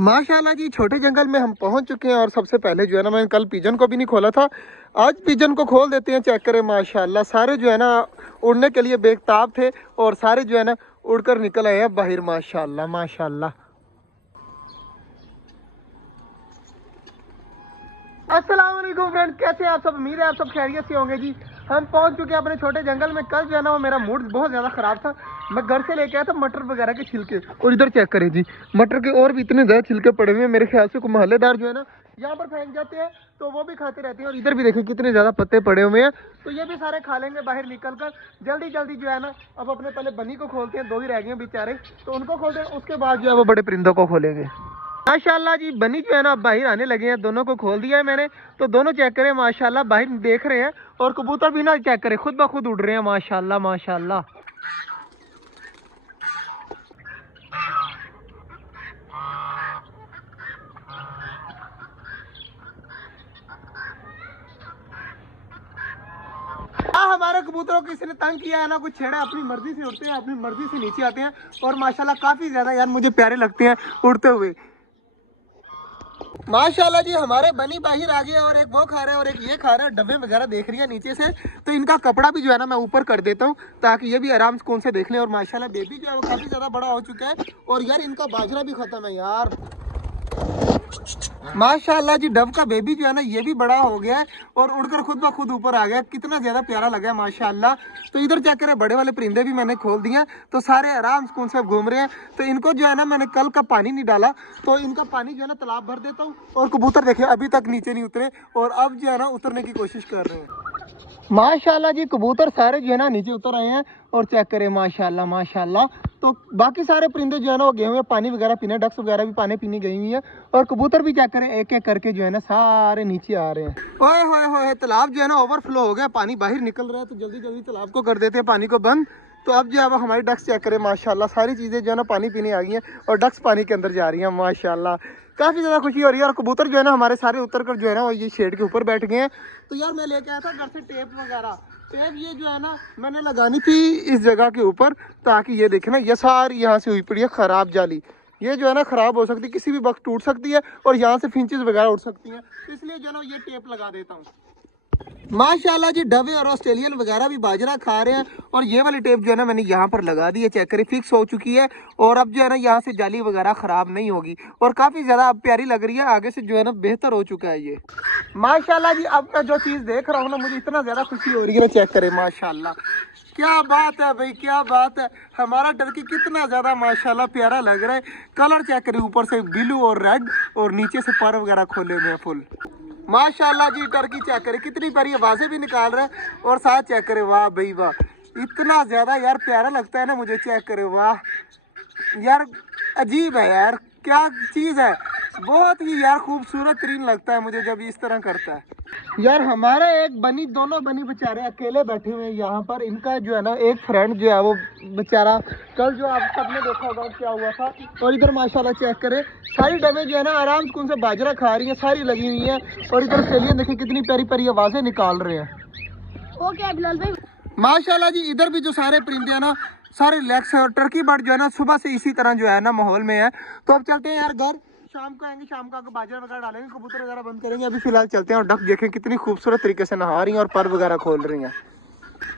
माशाल्लाह जी, छोटे जंगल में हम पहुंच चुके हैं। और सबसे पहले जो है ना, मैंने कल पिजन को भी नहीं खोला था, आज पिजन को खोल देते हैं। चेक करें माशाल्लाह, सारे जो है ना उड़ने के लिए बेताब थे और सारे जो है ना उड़कर निकल आए हैं बाहर। माशाल्लाह माशाल्लाह। अस्सलाम वालेकुम फ्रेंड, कैसे हैं आप सब? उम्मीद है आप सब खैरियत से होंगे जी। हम पहुंच चुके हैं अपने छोटे जंगल में। कल जो है ना वो मेरा मूड बहुत ज़्यादा ख़राब था। मैं घर से लेके आया था मटर वगैरह के छिलके, और इधर चेक करें जी, मटर के और भी इतने ज़्यादा छिलके पड़े हुए हैं। मेरे ख्याल से कोई मोहल्लेदार जो है ना यहाँ पर फेंक जाते हैं तो वो भी खाते रहते हैं। और इधर भी देखिए कितने ज़्यादा पत्ते पड़े हुए हैं, तो ये भी सारे खा लेंगे बाहर निकल कर। जल्दी जल्दी जो है ना अब अपने पहले बनी को खोलते हैं, दो ही रह गए हैं बेचारे, तो उनको खोलते हैं। उसके बाद जो है वो बड़े परिंदों को खोलेंगे। माशाल्लाह जी, बनी जो है ना अब बाहर आने लगे हैं। दोनों को खोल दिया है मैंने, तो दोनों चेक करें माशाल्लाह बाहर देख रहे हैं। और कबूतर भी ना चेक करें खुद ब खुद उड़ रहे हैं माशाल्लाह माशाल्लाह। हमारे कबूतरों को किसी ने तंग किया है ना कुछ छेड़ा, अपनी मर्जी से उड़ते हैं, अपनी मर्जी से नीचे आते हैं। और माशाल्लाह काफी ज्यादा यार मुझे प्यारे लगते हैं उड़ते हुए। माशाल्लाह जी, हमारे बनी बाहर आ गए और एक वो खा रहे हैं और एक ये खा रहा है। डब्बे वगैरह देख रही है नीचे से, तो इनका कपड़ा भी जो है ना मैं ऊपर कर देता हूँ ताकि ये भी आराम से कौन से देख लें। और माशाल्लाह बेबी जो है वो काफी ज्यादा बड़ा हो चुका है। और यार इनका बाजरा भी खत्म है यार। माशाल्लाह जी, डव का बेबी जो है ना ये भी बड़ा हो गया है और उड़कर खुद ब खुद ऊपर आ गया। कितना ज्यादा प्यारा लगा है माशाल्लाह। तो इधर चेक करें, बड़े वाले परिंदे भी मैंने खोल दिए, तो सारे आराम से कौन से घूम रहे हैं। तो इनको जो है ना मैंने कल का पानी नहीं डाला, तो इनका पानी जो है ना तालाब भर देता हूँ। और कबूतर देखिए अभी तक नीचे नहीं उतरे और अब जो है ना उतरने की कोशिश कर रहे हैं। माशाल्लाह जी, कबूतर सारे जो है ना नीचे उतर आए हैं। और चेक करें माशाल्लाह माशाल्लाह। तो बाकी सारे परिंदे जो है ना वो गए हुए हैं पानी वगैरह पीने, डक्स वगैरह भी पानी पीने गई हुई है। और कबूतर भी चेक करें एक एक करके जो है ना सारे नीचे आ रहे हैं। ओए होए होए, तालाब जो है ना ओवरफ्लो हो गया, पानी बाहर निकल रहा है। तो जल्दी जल्दी तालाब को कर देते हैं पानी को बंद। तो अब जो है हमारी डक्स चेक करें माशाल्लाह, सारी चीज़ें जो है ना पानी पीने आ गई हैं और डक्स पानी के अंदर जा रही हैं माशाल्लाह। काफ़ी ज़्यादा खुशी हो रही है। और कबूतर जो है ना हमारे सारे उतर कर जो है ना वो ये शेड के ऊपर बैठ गए हैं। तो यार मैं लेके आया था घर से टेप वगैरह। टेप ये जो है ना मैंने लगानी थी इस जगह के ऊपर, ताकि ये देखे ना ये सारी यहाँ से हुई पड़ी है ख़राब जाली। ये जो है ना ख़राब हो सकती है, किसी भी वक्त टूट सकती है और यहाँ से फिंचेस वगैरह उड़ सकती हैं। तो इसलिए जो है ना ये टेप लगा देता हूँ। माशाल्लाह जी, डवे और ऑस्ट्रेलियन वगैरह भी बाजरा खा रहे हैं। और ये वाली टेप जो है ना मैंने यहाँ पर लगा दी है, चेक करें फिक्स हो चुकी है। और अब जो है ना यहाँ से जाली वगैरह खराब नहीं होगी और काफी ज्यादा अब प्यारी लग रही है। आगे से जो है ना बेहतर हो चुका है ये। माशाल्लाह जी, अब मैं जो चीज देख रहा हूँ ना मुझे इतना ज्यादा खुशी हो रही है ना, चेक करें माशाल्लाह। क्या बात है भाई, क्या बात है। हमारा टर्की कितना ज्यादा माशाल्लाह प्यारा लग रहा है। कलर चेक करें, ऊपर से ब्लू और रेड और नीचे से पर वगैरह खोले हुए हैं फुल। माशाल्लाह जी, टर्की चेक करे कितनी प्यारी आवाजें भी निकाल रहा है। और साथ चेक करे, वाह भाई वाह, इतना ज्यादा यार प्यारा लगता है ना मुझे। चेक करे, वाह यार, अजीब है यार, क्या चीज है। बहुत ही यार खूबसूरत तरीन लगता है मुझे जब इस तरह करता है। यार हमारे एक बनी, दोनों बनी बेचारे अकेले बैठे हुए हैं यहाँ पर। इनका जो है ना एक फ्रेंड जो है वो बेचारा कल जो आप सबने देखा होगा क्या हुआ था। और इधर माशाल्लाह चेक करें, सारी डबे जो है ना आराम से उनसे बाजरा खा रही हैं, सारी लगी हुई हैं। और इधर सेलियन देखिए कितनी प्यारी प्यारी आवाजें निकाल रहे हैं। ओके बिलाल भाई। माशाल्लाह जी, इधर भी जो सारे परिंदे हैं ना सारे रिलैक्स है। और टर्की बर्ड जो है ना सुबह से इसी तरह जो है ना माहौल में है। तो अब चलते हैं यार घर, शाम को आएंगे, शाम को आकर बाजरा वगैरह डालेंगे, कबूतर वगैरह बंद करेंगे। अभी फिलहाल चलते हैं और डक देखें कितनी खूबसूरत तरीके से नहा रही हैं और पर वगैरह खोल रही हैं।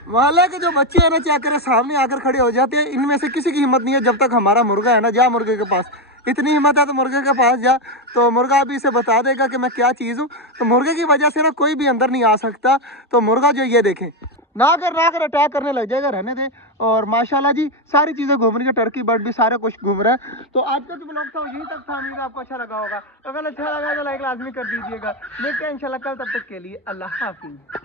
वाले के जो बच्चे हैं ना क्या करें, सामने आकर खड़े हो जाते हैं। इनमें से किसी की हिम्मत नहीं है जब तक हमारा मुर्गा है ना, जा मुर्गे के पास। इतनी हिम्मत है तो मुर्गे के पास जा, तो मुर्गा अभी इसे बता देगा कि मैं क्या चीज़ हूँ। तो मुर्गे की वजह से ना कोई भी अंदर नहीं आ सकता। तो मुर्गा जो ये देखें, ना कर अटैक करने लग जाएगा, रहने दे। और माशाल्लाह जी सारी चीज़ें घूम रही है, टर्की बर्ड भी सारा कुछ घूम रहा है। तो आज का जो ब्लॉग था यहीं तक था। उम्मीद आपको अच्छा लगा होगा। अगर अच्छा लगा तो लाइक लाजमी कर दीजिएगा। देखते हैं इंशाल्लाह कल, तब तक के लिए अल्लाह हाफिज़।